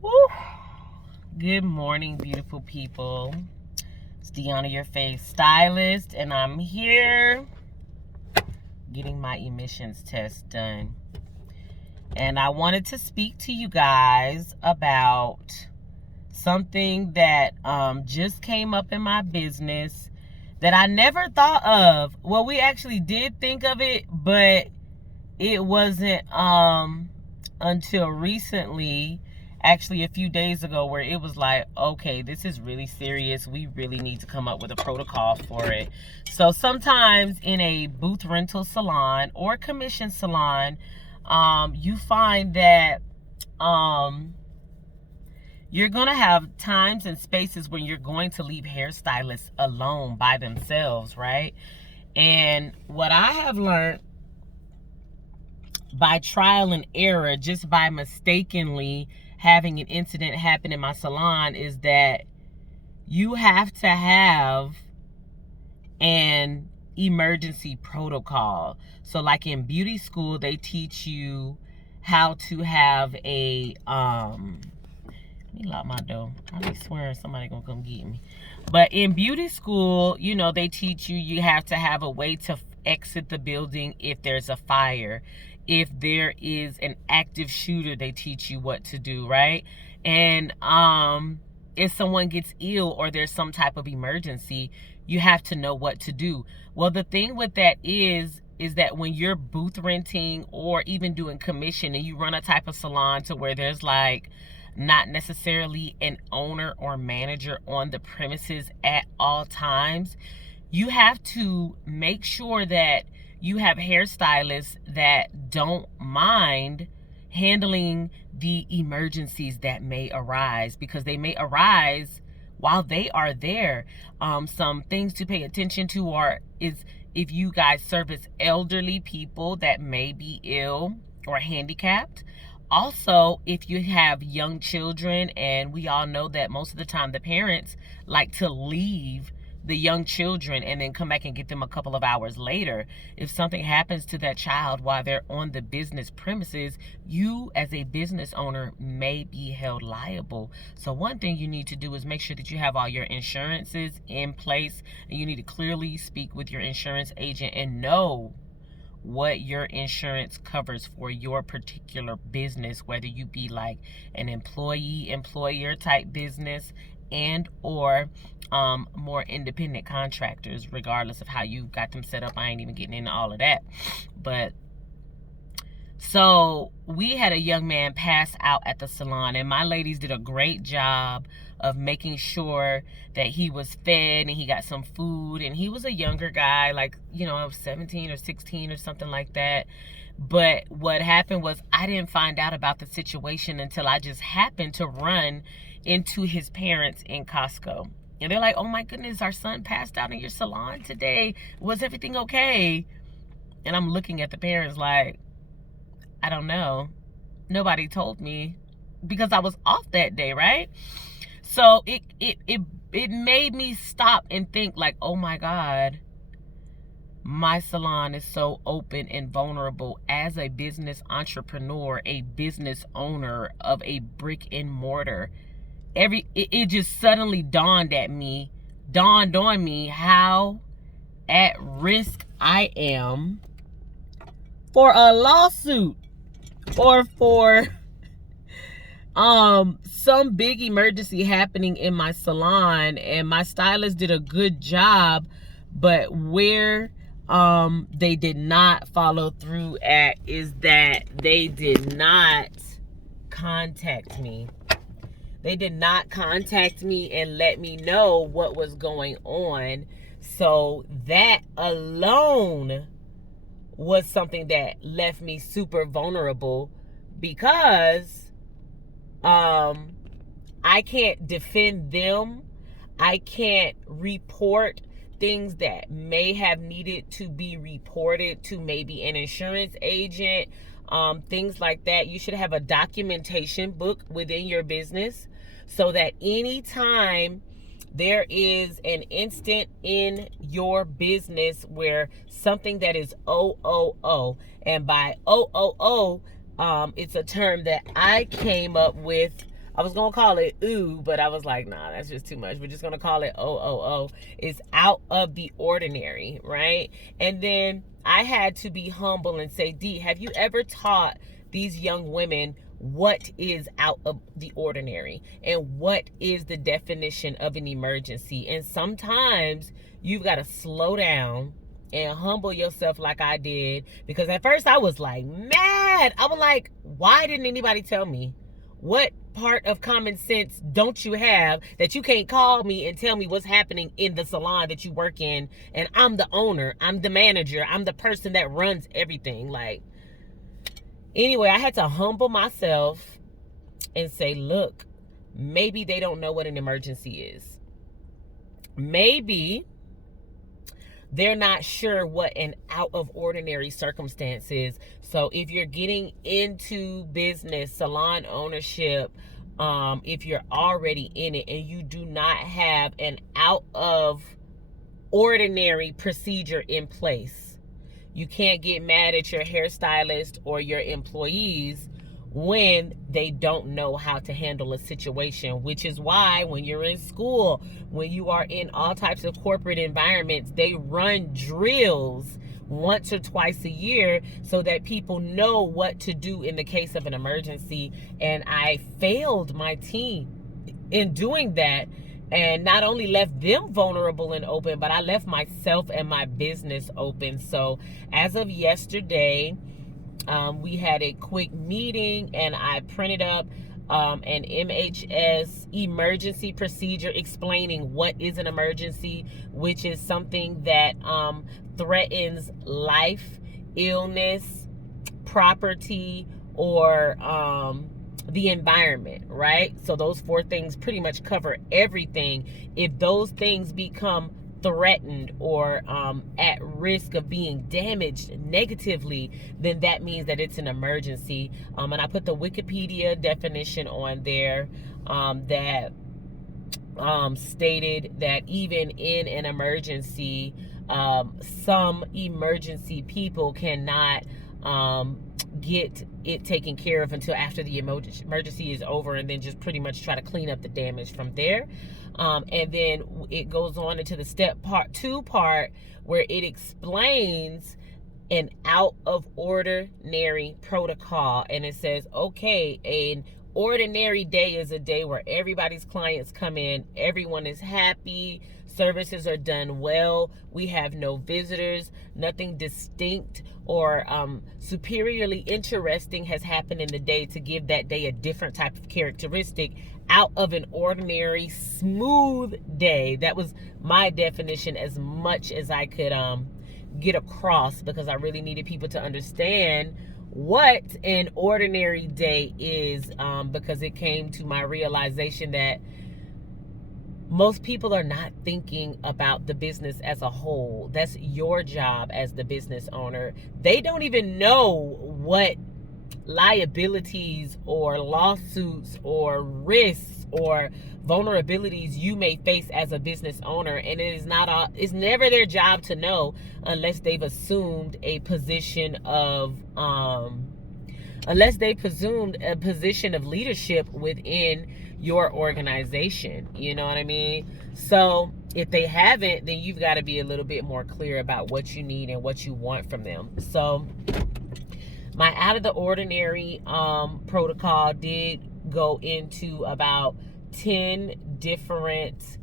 Woo. Good morning, beautiful people. It's Deanna, your face stylist, and I'm here getting my emissions test done. And I wanted to speak to you guys about something that just came up in my business that I never thought of. Well, we actually did think of it, but it wasn't until recently, actually a few days ago, where it was like, okay, this is really serious. We really need to come up with a protocol for it. So sometimes in a booth rental salon or commission salon, you find that you're going to have times and spaces when you're going to leave hairstylists alone by themselves, right? And what I have learned by trial and error, just by mistakenly having an incident happen in my salon, is that you have to have an emergency protocol. So like in beauty school, they teach you how to have a let me lock my door. I be swearing somebody gonna come get me. But in beauty school, they teach you have to have a way to exit the building if there's a fire. If there is an active shooter, they teach you what to do, right? And if someone gets ill or there's some type of emergency, you have to know what to do. Well, the thing with that is that when you're booth renting or even doing commission and you run a type of salon to where there's like not necessarily an owner or manager on the premises at all times, you have to make sure that you have hairstylists that don't mind handling the emergencies that may arise, because they may arise while they are there. Some things to pay attention to is if you guys service elderly people that may be ill or handicapped. Also, if you have young children, and we all know that most of the time the parents like to leave the young children and then come back and get them a couple of hours later. If something happens to that child while they're on the business premises, you as a business owner may be held liable. So one thing you need to do is make sure that you have all your insurances in place, and you need to clearly speak with your insurance agent and know what your insurance covers for your particular business, whether you be like an employer type business and or more independent contractors, regardless of how you got them set up. I ain't even getting into all of that. But so we had a young man pass out at the salon, and my ladies did a great job of making sure that he was fed and he got some food. And he was a younger guy, like, 17 or 16 or something like that. But what happened was I didn't find out about the situation until I just happened to run into his parents in Costco. And they're like, oh my goodness, our son passed out in your salon today. Was everything okay? And I'm looking at the parents like, I don't know. Nobody told me, because I was off that day, right? So it made me stop and think like, oh my God, my salon is so open and vulnerable as a business entrepreneur, a business owner of a brick and mortar. It just suddenly dawned on me how at risk I am for a lawsuit or for some big emergency happening in my salon. And my stylist did a good job, but where they did not follow through at is that they did not contact me. They did not contact me and let me know what was going on. So that alone was something that left me super vulnerable, because I can't defend them. I can't report things that may have needed to be reported to maybe an insurance agent, things like that. You should have a documentation book within your business so that anytime there is an instant in your business where something that is OOO, and by OOO, it's a term that I came up with I was going to call it ooh, but I was like, nah, that's just too much. We're just going to call it OOO. It's out of the ordinary, right? And then I had to be humble and say, D, have you ever taught these young women what is out of the ordinary and what is the definition of an emergency? And sometimes you've got to slow down and humble yourself like I did, because at first I was like mad. I was like, why didn't anybody tell me? What part of common sense don't you have that you can't call me and tell me what's happening in the salon that you work in? And I'm the owner, I'm the manager, I'm the person that runs everything. Like, anyway, I had to humble myself and say, look, maybe they don't know what an emergency is. Maybe they're not sure what an out of ordinary circumstance is. So if you're getting into business, salon ownership, if you're already in it and you do not have an out of ordinary procedure in place, you can't get mad at your hairstylist or your employees when they don't know how to handle a situation, which is why when you're in school, when you are in all types of corporate environments, they run drills once or twice a year so that people know what to do in the case of an emergency. And I failed my team in doing that, and not only left them vulnerable and open, but I left myself and my business open. So as of yesterday, we had a quick meeting and I printed up an MHS emergency procedure explaining what is an emergency, which is something that threatens life, illness, property, or the environment, right? So those 4 things pretty much cover everything. If those things become threatened or at risk of being damaged negatively, then that means that it's an emergency. And I put the Wikipedia definition on there that stated that even in an emergency, some emergency people cannot get it taken care of until after the emergency is over, and then just pretty much try to clean up the damage from there. And then it goes on into the step part 2 part where it explains an out of ordinary protocol, and it says, okay, an ordinary day is a day where everybody's clients come in, everyone is happy, services are done well, we have no visitors, nothing distinct or superiorly interesting has happened in the day to give that day a different type of characteristic out of an ordinary smooth day. That was my definition as much as I could get across, because I really needed people to understand what an ordinary day is, because it came to my realization that most people are not thinking about the business as a whole. That's your job as the business owner. They don't even know what liabilities or lawsuits or risks or vulnerabilities you may face as a business owner, and it's never their job to know unless they've assumed a position of leadership within your organization. You know what I mean? So if they haven't, then you've got to be a little bit more clear about what you need and what you want from them. So my out of the ordinary protocol did go into about 10 different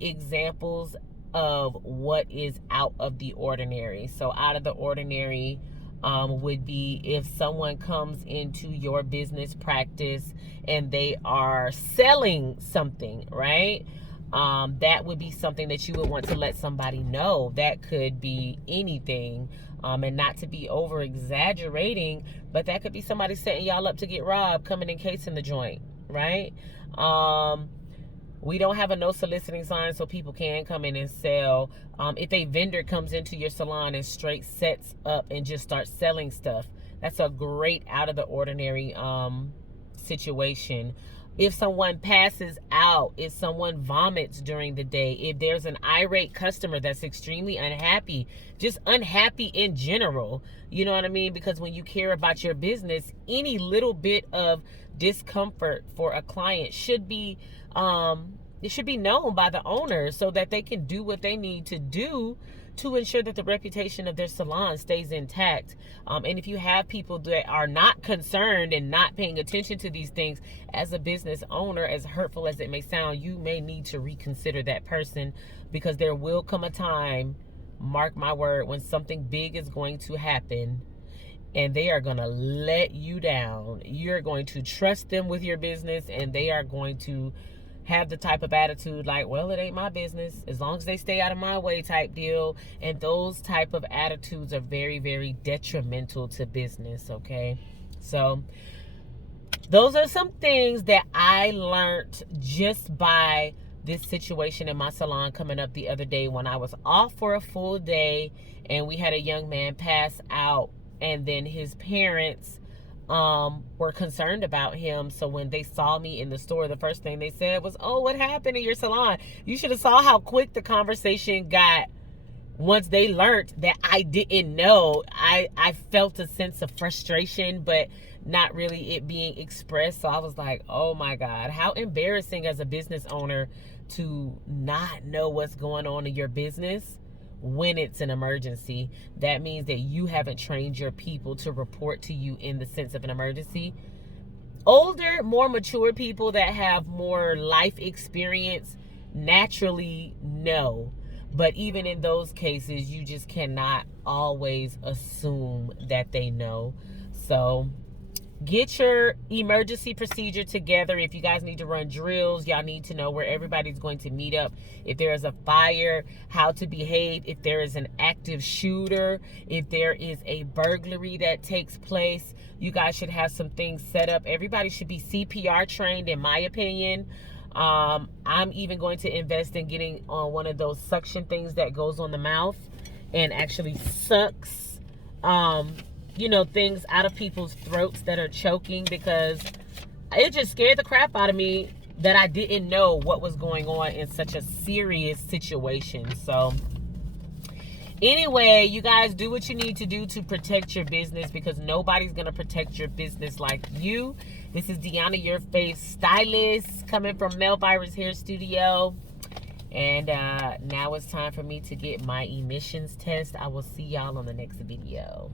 examples of what is out of the ordinary. So out of the ordinary would be if someone comes into your business practice and they are selling something, right? That would be something that you would want to let somebody know. That could be anything, and not to be over exaggerating, but that could be somebody setting y'all up to get robbed, coming in casing the joint, right? We don't have a no soliciting sign, so people can come in and sell. If a vendor comes into your salon and straight sets up and just starts selling stuff, that's a great out of the ordinary situation. if someone passes out, if someone vomits during the day, if there's an irate customer that's extremely unhappy, just unhappy in general, you know what I mean? Because when you care about your business, any little bit of discomfort for a client should be it should be known by the owner so that they can do what they need to do to ensure that the reputation of their salon stays intact. And if you have people that are not concerned and not paying attention to these things, as a business owner, as hurtful as it may sound, you may need to reconsider that person, because there will come a time, mark my word, when something big is going to happen and they are going to let you down. You're going to trust them with your business, and they are going to have the type of attitude like, well, it ain't my business as long as they stay out of my way type deal. And those type of attitudes are very, very detrimental to business, okay? So those are some things that I learned just by this situation in my salon coming up the other day when I was off for a full day, and we had a young man pass out, and then his parents were concerned about him. So when they saw me in the store, the first thing they said was, oh, what happened in your salon? You should have saw how quick the conversation got once they learned that I didn't know. I felt a sense of frustration, but not really it being expressed. So I was like, oh my God, how embarrassing as a business owner to not know what's going on in your business when it's an emergency. That means that you haven't trained your people to report to you in the sense of an emergency. Older, more mature people that have more life experience naturally know. But even in those cases, you just cannot always assume that they know. So get your emergency procedure together. If you guys need to run drills, y'all need to know where everybody's going to meet up. If there is a fire, how to behave. If there is an active shooter, if there is a burglary that takes place, you guys should have some things set up. Everybody should be CPR trained, in my opinion. I'm even going to invest in getting on one of those suction things that goes on the mouth and actually sucks things out of people's throats that are choking, because it just scared the crap out of me that I didn't know what was going on in such a serious situation. So anyway, you guys do what you need to do to protect your business, because nobody's going to protect your business like you. This is Deanna, your face stylist, coming from Mel Virus Hair Studio. And now it's time for me to get my emissions test. I will see y'all on the next video.